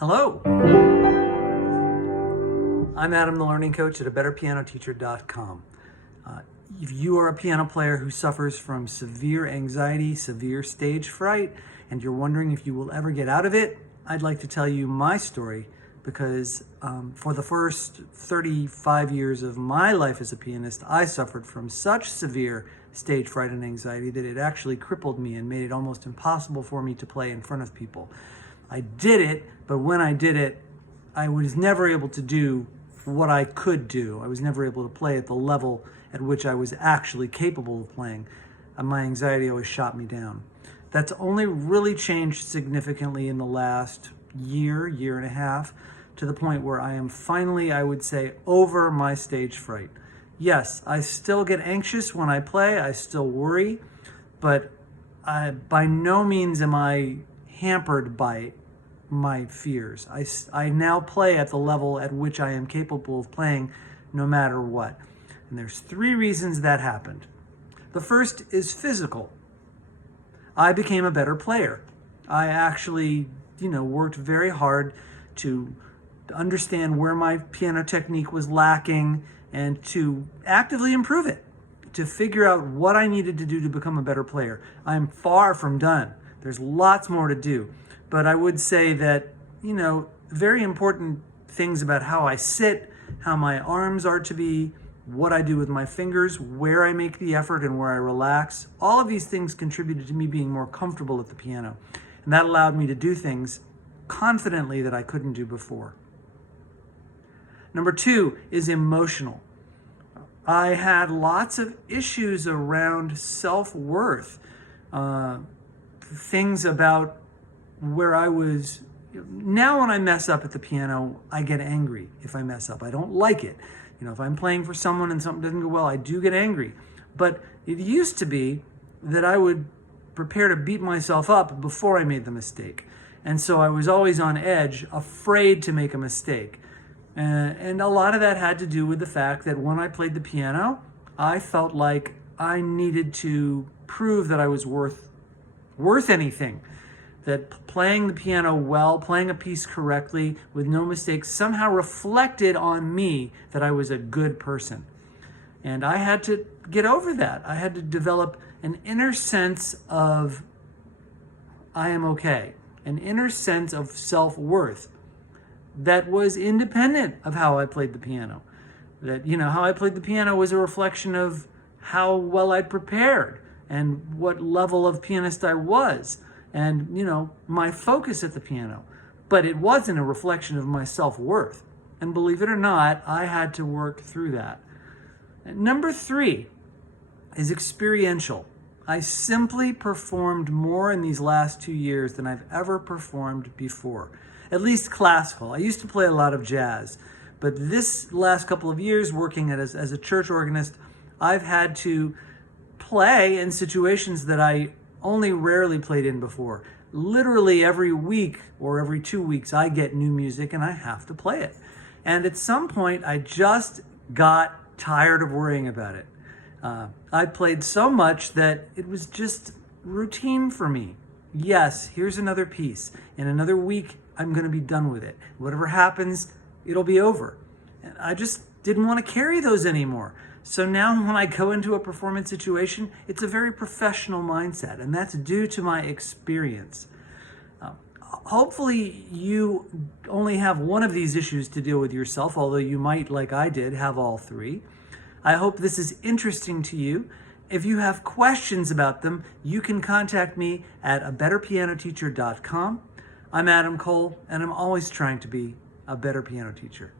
Hello, I'm Adam, the learning coach at abetterpianoteacher.com. If you are a piano player who suffers from severe anxiety, severe stage fright, and you're wondering if you will ever get out of it, I'd like to tell you my story because for the first 35 years of my life as a pianist, I suffered from such severe stage fright and anxiety that it actually crippled me and made it almost impossible for me to play in front of people. I did it, but when I did it, I was never able to do what I could do. I was never able to play at the level at which I was actually capable of playing. My anxiety always shot me down. That's only really changed significantly in the last year and a half, to the point where I am finally, I would say, over my stage fright. Yes, I still get anxious when I play, I still worry, but by no means am I hampered by my fears. I now play at the level at which I am capable of playing no matter what. And there's 3 reasons that happened. The first is physical. I became a better player. I actually, worked very hard to understand where my piano technique was lacking and to actively improve it, to figure out what I needed to do to become a better player. I'm far from done. There's lots more to do. But I would say that, very important things about how I sit, how my arms are to be, what I do with my fingers, where I make the effort and where I relax. All of these things contributed to me being more comfortable at the piano. And that allowed me to do things confidently that I couldn't do before. Number 2 is emotional. I had lots of issues around self-worth, things about where I was. Now when I mess up at the piano, I get angry if I mess up. I don't like it. If I'm playing for someone and something doesn't go well, I do get angry. But it used to be that I would prepare to beat myself up before I made the mistake. And so I was always on edge, afraid to make a mistake. And a lot of that had to do with the fact that when I played the piano, I felt like I needed to prove that I was worth anything. That playing the piano well, playing a piece correctly with no mistakes somehow reflected on me that I was a good person. And I had to get over that. I had to develop an inner sense of I am okay, an inner sense of self-worth that was independent of how I played the piano. That, how I played the piano was a reflection of how well I'd prepared and what level of pianist I was. And, my focus at the piano. But it wasn't a reflection of my self-worth. And believe it or not, I had to work through that. Number 3 is experiential. I simply performed more in these last 2 years than I've ever performed before. At least classical. I used to play a lot of jazz. But this last couple of years, working as a church organist, I've had to play in situations that I only rarely played in before. Literally every week or every 2 weeks, I get new music and I have to play it. And at some point, I just got tired of worrying about it. I played so much that it was just routine for me. Yes, here's another piece. In another week, I'm going to be done with it. Whatever happens, it'll be over. And I just didn't want to carry those anymore. So now when I go into a performance situation, it's a very professional mindset, and that's due to my experience. Hopefully you only have one of these issues to deal with yourself, although you might, like I did, have all 3. I hope this is interesting to you. If you have questions about them, you can contact me at abetterpianoteacher.com. I'm Adam Cole, and I'm always trying to be a better piano teacher.